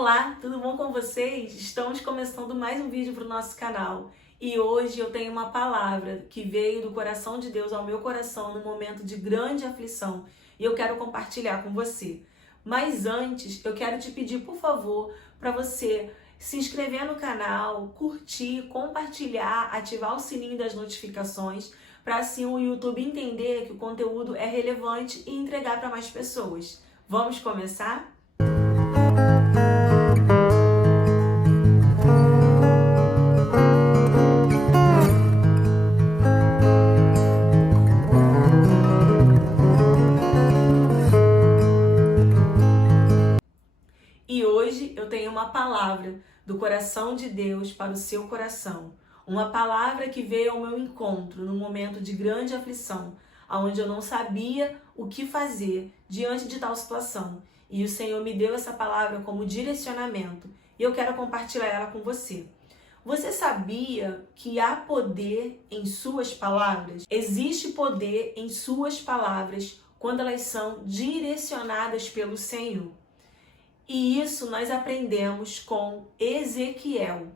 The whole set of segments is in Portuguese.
Olá, tudo bom com vocês? Estamos começando mais um vídeo para o nosso canal e hoje eu tenho uma palavra que veio do coração de Deus ao meu coração no momento de grande aflição e eu quero compartilhar com você. Mas antes, eu quero te pedir, por favor, para você se inscrever no canal, curtir, compartilhar, ativar o sininho das notificações, para assim o YouTube entender que o conteúdo é relevante e entregar para mais pessoas. Vamos começar? E hoje eu tenho uma palavra do coração de Deus para o seu coração. Uma palavra que veio ao meu encontro num momento de grande aflição, onde eu não sabia o que fazer diante de tal situação. E o Senhor me deu essa palavra como direcionamento e eu quero compartilhar ela com você. Você sabia que há poder em suas palavras? Existe poder em suas palavras quando elas são direcionadas pelo Senhor. E isso nós aprendemos com Ezequiel.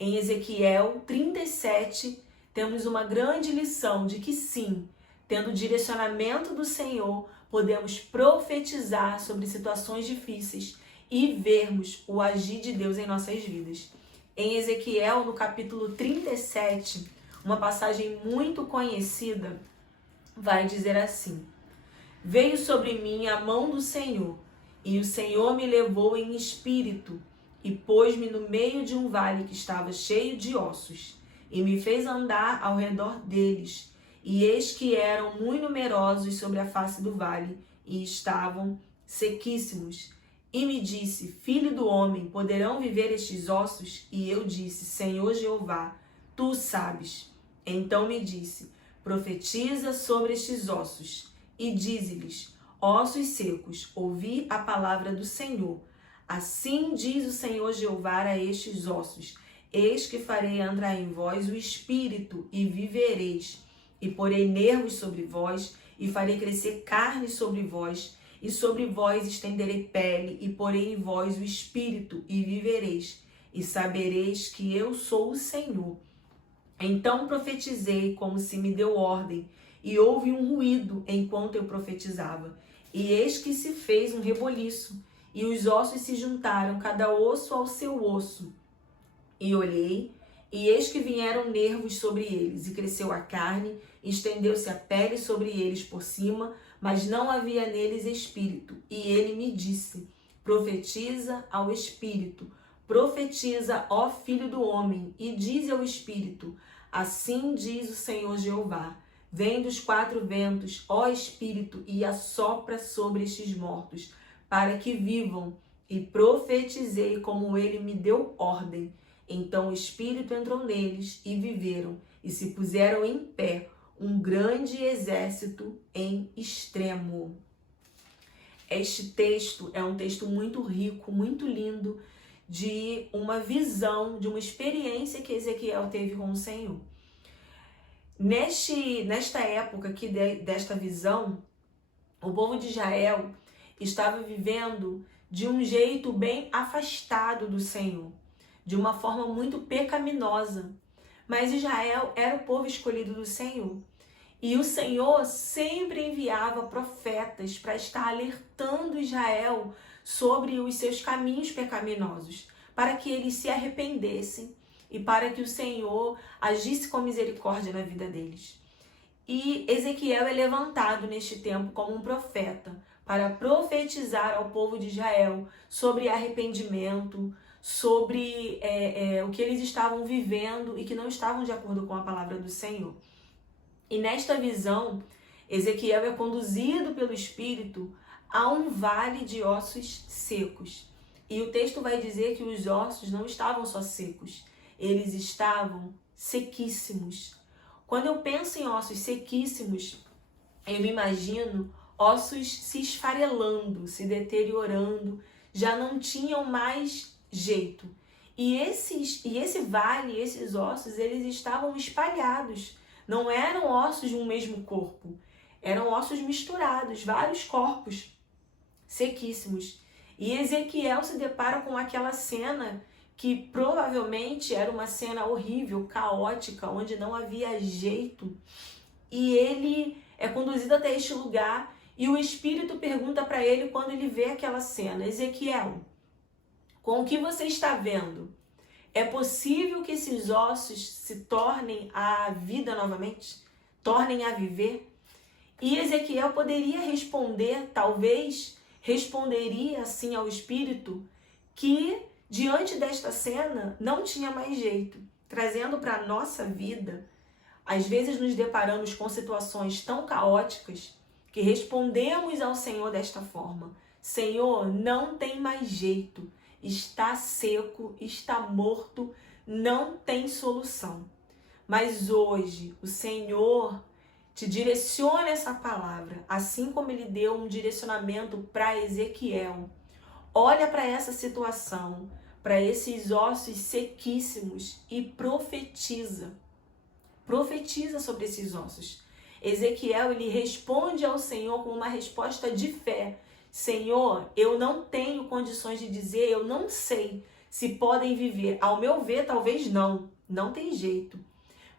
Em Ezequiel 37, temos uma grande lição de que sim, tendo o direcionamento do Senhor, podemos profetizar sobre situações difíceis e vermos o agir de Deus em nossas vidas. Em Ezequiel, no capítulo 37, uma passagem muito conhecida, vai dizer assim: Veio sobre mim a mão do Senhor, e o Senhor me levou em espírito e pôs-me no meio de um vale que estava cheio de ossos, e me fez andar ao redor deles. E eis que eram muito numerosos sobre a face do vale, e estavam sequíssimos. E me disse: Filho do homem, poderão viver estes ossos? E eu disse: Senhor Jeová, tu sabes. Então me disse: Profetiza sobre estes ossos, e dize-lhes: Ossos secos, ouvi a palavra do Senhor. Assim diz o Senhor Jeová a estes ossos: Eis que farei entrar em vós o espírito, e vivereis. E porei nervos sobre vós, e farei crescer carne sobre vós, e sobre vós estenderei pele, e porei em vós o espírito, e vivereis. E sabereis que eu sou o Senhor. Então profetizei como se me deu ordem, e houve um ruído enquanto eu profetizava. E eis que se fez um reboliço, e os ossos se juntaram, cada osso ao seu osso. E olhei, e eis que vieram nervos sobre eles, e cresceu a carne, e estendeu-se a pele sobre eles por cima, mas não havia neles espírito. E ele me disse: Profetiza ao espírito, profetiza, ó filho do homem, e dize ao espírito: Assim diz o Senhor Jeová: Vem dos quatro ventos, ó Espírito, e assopra sobre estes mortos, para que vivam. E profetizei como ele me deu ordem. Então o Espírito entrou neles e viveram, e se puseram em pé, um grande exército em extremo. Este texto é um texto muito rico, muito lindo, de uma visão, de uma experiência que Ezequiel teve com o Senhor. Nesta época aqui desta visão, o povo de Israel estava vivendo de um jeito bem afastado do Senhor, de uma forma muito pecaminosa. Mas Israel era o povo escolhido do Senhor. E o Senhor sempre enviava profetas para estar alertando Israel sobre os seus caminhos pecaminosos, para que eles se arrependessem e para que o Senhor agisse com misericórdia na vida deles. E Ezequiel é levantado neste tempo como um profeta para profetizar ao povo de Israel sobre arrependimento, sobre o que eles estavam vivendo e que não estavam de acordo com a palavra do Senhor. E nesta visão, Ezequiel é conduzido pelo Espírito a um vale de ossos secos. E o texto vai dizer que os ossos não estavam só secos, eles estavam sequíssimos. Quando eu penso em ossos sequíssimos, eu me imagino ossos se esfarelando, se deteriorando, já não tinham mais jeito. E esse vale, esses ossos, eles estavam espalhados. Não eram ossos de um mesmo corpo, eram ossos misturados, vários corpos sequíssimos. E Ezequiel se depara com aquela cena que provavelmente era uma cena horrível, caótica, onde não havia jeito. E ele é conduzido até este lugar e o Espírito pergunta para ele quando ele vê aquela cena: Ezequiel, com o que você está vendo, é possível que esses ossos se tornem a vida novamente? Tornem a viver? E Ezequiel poderia responder, talvez responderia assim ao Espírito, que diante desta cena não tinha mais jeito. Trazendo para a nossa vida, às vezes nos deparamos com situações tão caóticas que respondemos ao Senhor desta forma: Senhor, não tem mais jeito, está seco, está morto, não tem solução. Mas hoje o Senhor te direciona essa palavra, assim como ele deu um direcionamento para Ezequiel. Olha para essa situação, para esses ossos sequíssimos e profetiza. Profetiza sobre esses ossos. Ezequiel, ele responde ao Senhor com uma resposta de fé. Senhor, eu não tenho condições de dizer, eu não sei se podem viver. Ao meu ver, talvez não tem jeito.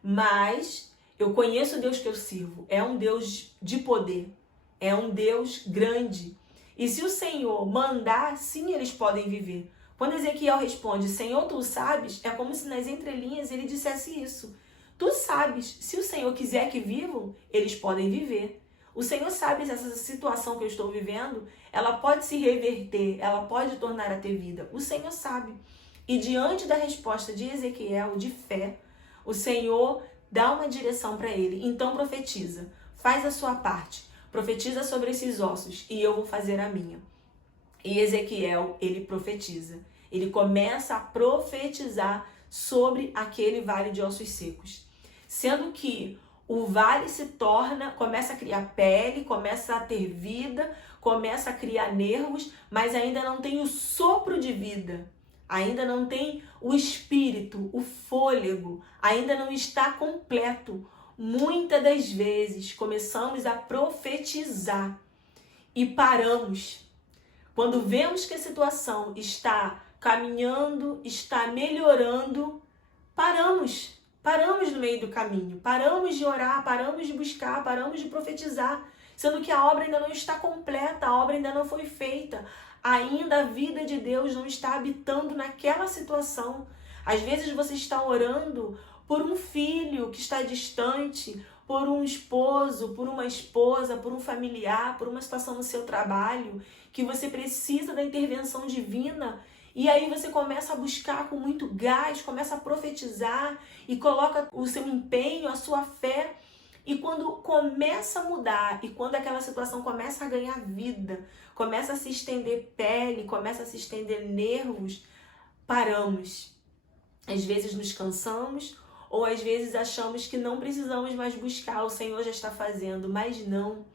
Mas eu conheço o Deus que eu sirvo. É um Deus de poder, é um Deus grande. E se o Senhor mandar, sim, eles podem viver. Quando Ezequiel responde, Senhor, tu sabes, é como se nas entrelinhas ele dissesse isso. Tu sabes, se o Senhor quiser que vivam, eles podem viver. O Senhor sabe se essa situação que eu estou vivendo, ela pode se reverter, ela pode tornar a ter vida. O Senhor sabe. E diante da resposta de Ezequiel, de fé, o Senhor dá uma direção para ele. Então profetiza, faz a sua parte, profetiza sobre esses ossos e eu vou fazer a minha. E Ezequiel, ele profetiza. Ele começa a profetizar sobre aquele vale de ossos secos. Sendo que o vale começa a criar pele, começa a ter vida, começa a criar nervos, mas ainda não tem o sopro de vida. Ainda não tem o espírito, o fôlego, ainda não está completo. Muitas das vezes começamos a profetizar e paramos. Quando vemos que a situação está caminhando, está melhorando, paramos no meio do caminho, paramos de orar, paramos de buscar, paramos de profetizar, sendo que a obra ainda não está completa, a obra ainda não foi feita, ainda a vida de Deus não está habitando naquela situação. Às vezes você está orando por um filho que está distante, por um esposo, por uma esposa, por um familiar, por uma situação no seu trabalho, que você precisa da intervenção divina. E aí você começa a buscar com muito gás, começa a profetizar e coloca o seu empenho, a sua fé. E quando começa a mudar, e quando aquela situação começa a ganhar vida, começa a se estender pele, começa a se estender nervos, paramos. Às vezes nos cansamos, ou às vezes achamos que não precisamos mais buscar, o Senhor já está fazendo, mas não.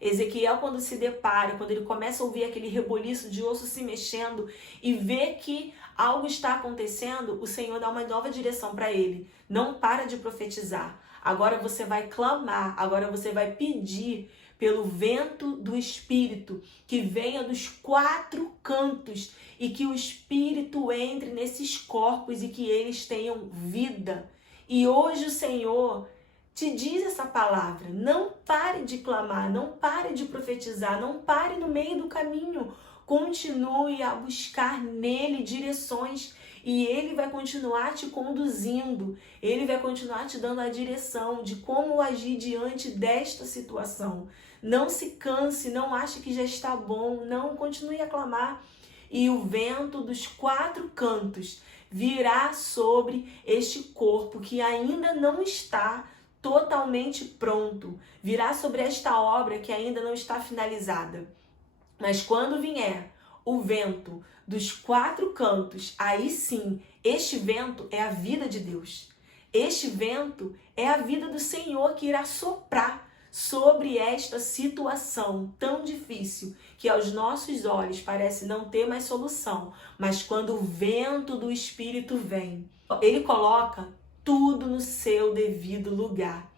Ezequiel, quando se depara, quando ele começa a ouvir aquele reboliço de osso se mexendo e vê que algo está acontecendo, o Senhor dá uma nova direção para ele. Não para de profetizar. Agora você vai clamar, agora você vai pedir pelo vento do Espírito que venha dos 4 cantos e que o Espírito entre nesses corpos e que eles tenham vida. E hoje o Senhor te diz essa palavra: não pare de clamar, não pare de profetizar, não pare no meio do caminho. Continue a buscar nele direções e ele vai continuar te conduzindo, ele vai continuar te dando a direção de como agir diante desta situação. Não se canse, não ache que já está bom, não, continue a clamar. E o vento dos 4 cantos virá sobre este corpo que ainda não está totalmente pronto, virá sobre esta obra que ainda não está finalizada. Mas quando vier o vento dos 4 cantos, aí sim, este vento é a vida de Deus. Este vento é a vida do Senhor que irá soprar sobre esta situação tão difícil que aos nossos olhos parece não ter mais solução. Mas quando o vento do Espírito vem, ele coloca tudo no seu devido lugar.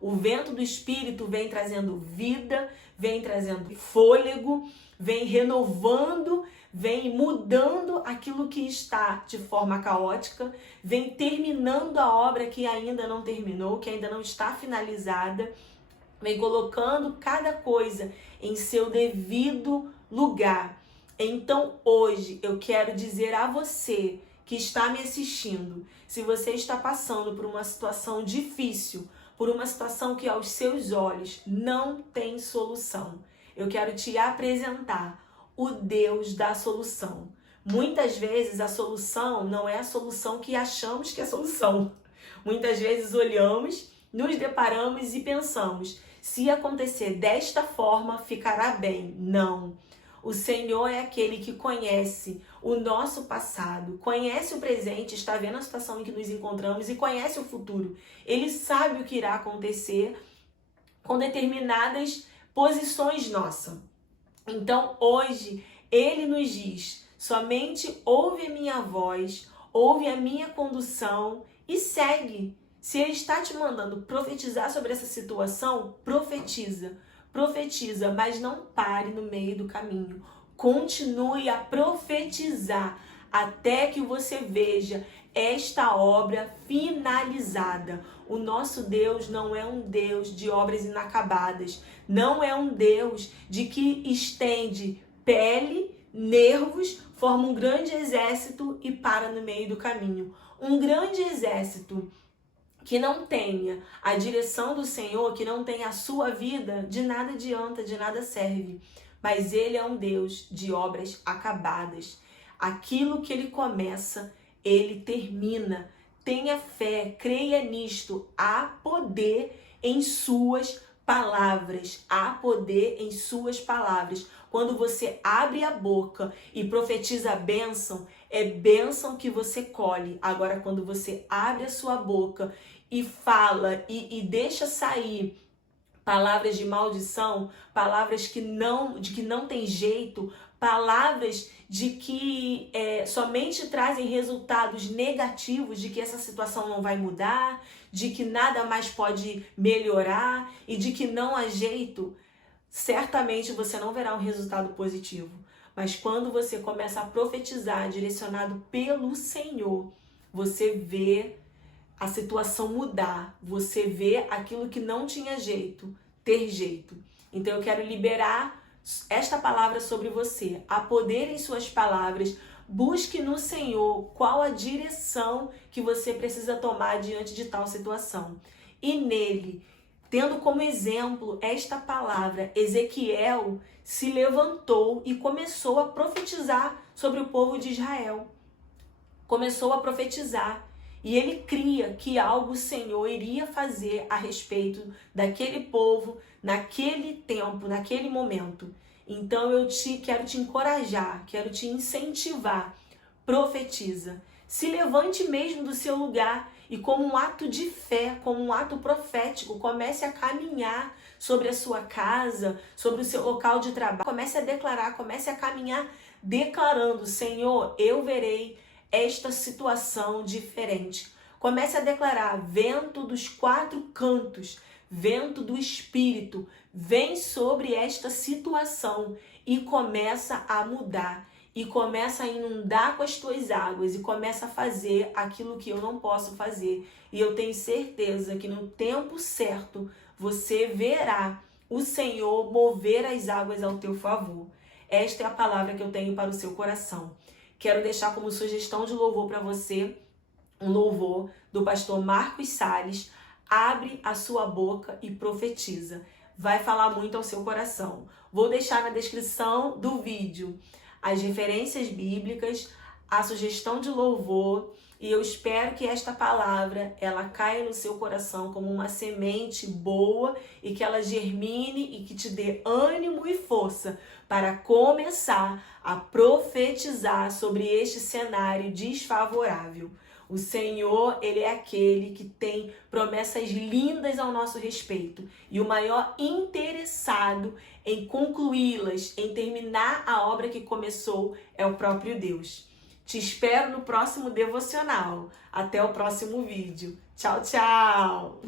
O vento do Espírito vem trazendo vida, vem trazendo fôlego, vem renovando, vem mudando aquilo que está de forma caótica, vem terminando a obra que ainda não terminou, que ainda não está finalizada, vem colocando cada coisa em seu devido lugar. Então hoje eu quero dizer a você que está me assistindo, se você está passando por uma situação difícil, por uma situação que aos seus olhos não tem solução, eu quero te apresentar o Deus da solução. Muitas vezes a solução não é a solução que achamos que é a solução. Muitas vezes olhamos, nos deparamos e pensamos, se acontecer desta forma, ficará bem. Não. O Senhor é aquele que conhece o nosso passado, conhece o presente, está vendo a situação em que nos encontramos e conhece o futuro. Ele sabe o que irá acontecer com determinadas posições nossas. Então, hoje, Ele nos diz, somente ouve a minha voz, ouve a minha condução e segue. Se Ele está te mandando profetizar sobre essa situação, profetiza. Profetiza, mas não pare no meio do caminho. Continue a profetizar até que você veja esta obra finalizada. O nosso Deus não é um Deus de obras inacabadas. Não é um Deus de que estende pele, nervos, forma um grande exército e para no meio do caminho. Um grande exército que não tenha a direção do Senhor, que não tenha a sua vida, de nada adianta, de nada serve. Mas Ele é um Deus de obras acabadas. Aquilo que Ele começa, Ele termina. Tenha fé, creia nisto. Há poder em suas palavras. Há poder em suas palavras. Quando você abre a boca e profetiza a bênção, é bênção que você colhe. Agora, quando você abre a sua boca e fala e deixa sair palavras de maldição, palavras de que não tem jeito, palavras de que somente trazem resultados negativos, de que essa situação não vai mudar, de que nada mais pode melhorar e de que não há jeito, certamente você não verá um resultado positivo. Mas quando você começa a profetizar, direcionado pelo Senhor, você vê a situação mudar, você vê aquilo que não tinha jeito, ter jeito. Então eu quero liberar esta palavra sobre você. Há poder em suas palavras. Busque no Senhor qual a direção que você precisa tomar diante de tal situação. E nele, tendo como exemplo esta palavra, Ezequiel se levantou e começou a profetizar sobre o povo de Israel. Começou a profetizar. E ele cria que algo o Senhor iria fazer a respeito daquele povo, naquele tempo, naquele momento. Então eu quero te encorajar, quero te incentivar. Profetiza. Se levante mesmo do seu lugar e como um ato de fé, como um ato profético, comece a caminhar sobre a sua casa, sobre o seu local de trabalho. Comece a declarar, comece a caminhar declarando, Senhor, eu verei esta situação diferente. Comece a declarar, vento dos quatro cantos, vento do Espírito, vem sobre esta situação e começa a mudar. E começa a inundar com as tuas águas e começa a fazer aquilo que eu não posso fazer. E eu tenho certeza que no tempo certo você verá o Senhor mover as águas ao teu favor. Esta é a palavra que eu tenho para o seu coração. Quero deixar como sugestão de louvor para você, um louvor do pastor Marcos Salles. Abre a sua boca e profetiza. Vai falar muito ao seu coração. Vou deixar na descrição do vídeo as referências bíblicas, a sugestão de louvor, e eu espero que esta palavra ela caia no seu coração como uma semente boa e que ela germine e que te dê ânimo e força para começar a profetizar sobre este cenário desfavorável. O Senhor, Ele é aquele que tem promessas lindas ao nosso respeito. E o maior interessado em concluí-las, em terminar a obra que começou, é o próprio Deus. Te espero no próximo devocional. Até o próximo vídeo. Tchau, tchau!